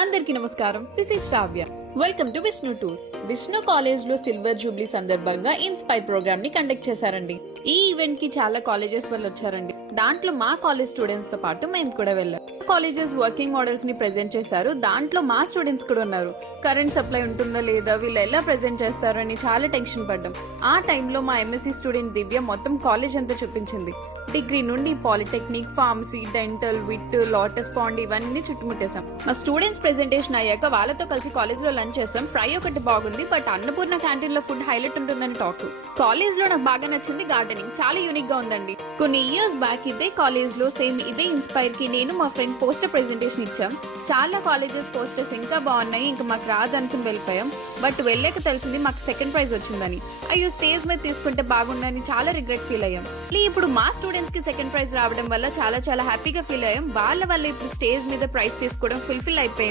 అందరికీ నమస్కారం. This is Shravya. Welcome to Vishnu tour. Vishnu college లో సిల్వర్ జూబ్లీ సందర్భంగా ఇన్స్పైర్ ప్రోగ్రామ్ ని కండక్ట్ చేశారండి. ఈ ఈవెంట్ కి చాలా కాలేజెస్ వాళ్ళు వచ్చారండి. దాంట్లో మా కాలేజ్ స్టూడెంట్స్ తో పాటు మేము కూడా వెళ్ళాం. కాలేజెస్ వర్కింగ్ మోడల్స్ ని ప్రెజెంట్ చేశారు. దాంట్లో మా స్టూడెంట్స్ కూడా ఉన్నారు. కరెంట్ సప్లై ఉంటుందా లేదా, వీళ్ళు ఎలా ప్రెజెంట్ చేస్తారు అని చాలా టెన్షన్ పడ్డాం. ఆ టైంలో మా ఎంఎస్సీ స్టూడెంట్ దివ్య మొత్తం కాలేజ్ అంతా చూపించింది. డిగ్రీ నుండి పాలిటెక్నిక్, ఫార్మసీ, డెంటల్, విట్, లోటస్ పాండ్ ఇవన్నీ చుట్టుముట్టేశాం. మా స్టూడెంట్స్ ప్రెజెంటేషన్ అయ్యాక వాళ్ళతో కలిసి కాలేజ్ లో లంచ్ చేసాం. ఫ్రై ఒకటి బాగుంది, బట్ అన్నపూర్ణ క్యాంటీన్ లో ఫుడ్ హైలైట్ ఉంటుందని టాక్. కాలేజ్ లో నాకు బాగా నచ్చింది గార్డెనింగ్, చాలా యూనిక్ గా ఉందండి. కొన్ని ఇయర్స్ బ్యాక్ ఇదే కాలేజ్ లో సేమ్ ఇదే ఇన్స్పైర్ కి నేను మా ఫ్రెండ్ పోస్టర్ ప్రెజెంటేషన్ ఇచ్చాం. చాలా కాలేజెస్ పోస్టర్స్ ఇంకా బాగున్నాయి, ఇంకా మాకు రాదు అనుకుని వెళ్ళిపోయాం. బట్ వెళ్ళాక తెలిసింది మాకు సెకండ్ ప్రైజ్ వచ్చిందని. అయ్యో స్టేజ్ మీద తీసుకుంటే బాగుండని చాలా రిగ్రెట్ ఫీల్ అయ్యాం. ఇప్పుడు మా స్టూడెంట్స్ కి సెకండ్ ప్రైజ్ రావడం వల్ల చాలా హ్యాపీగా ఫీల్ అయ్యాం. వాళ్ళ వల్ల ఇప్పుడు స్టేజ్ మీద ప్రైజ్ తీసుకోవడం ఫుల్ఫిల్ అయిపోయింది.